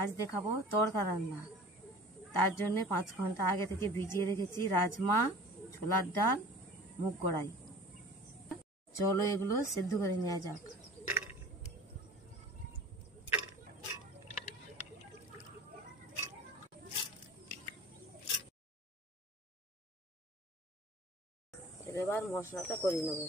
আজ দেখাবো তড়কা রান্না। তার জন্য 5 ঘন্টা আগে থেকে ভিজিয়ে রেখেছি রাজমা, ছোলার ডাল, মুগ কড়াই। চলো এগুলো সেদ্ধ করে নেওয়া যাক। এবার মশলাটা করে নেব।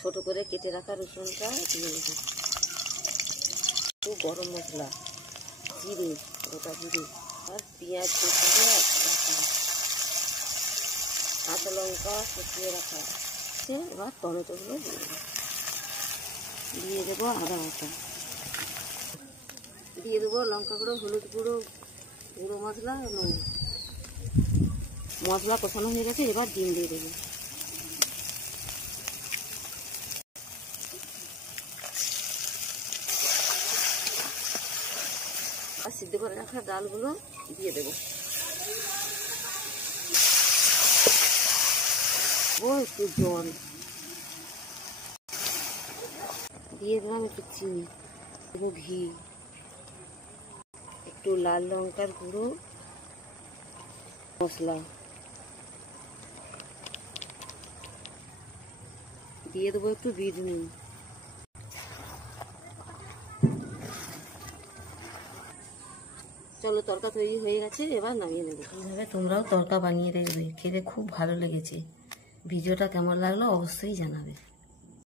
ছোট করে কেটে রাখা রসুনটা দিয়ে নেব। একটু গরম মশলা, জিরে, গোটা জিরে আর পেঁয়াজ কুচিয়ে রাখা, কাঁচা লঙ্কা কুচিয়ে রাখা। এবার টমেটোগুলো দিয়ে দেবো আদা বাটা, দিয়ে দেবো লঙ্কা গুঁড়ো, হলুদ গুঁড়ো, গুঁড়ো মশলা, নুন। মশলা কষানো হয়ে গেছে, এবার ডিম দিয়ে দেবো। আর সিদ্ধ করে রাখা ডালগুলো দিয়ে দেবো। একটু জল দিয়ে দিলাম, একটু চিনি, দেবো ঘি, একটু লাল লঙ্কার গুঁড়ো, মশলা দিয়ে দেবো, একটু বিট নুন। চলো তড়কা তৈরি হয়ে গেছে, এবার নামিয়ে নেবো। এইভাবে তোমরাও তড়কা বানিয়ে দেখবে, খেতে খুব ভালো লেগেছে। ভিডিওটা কেমন লাগলো অবশ্যই জানাবে।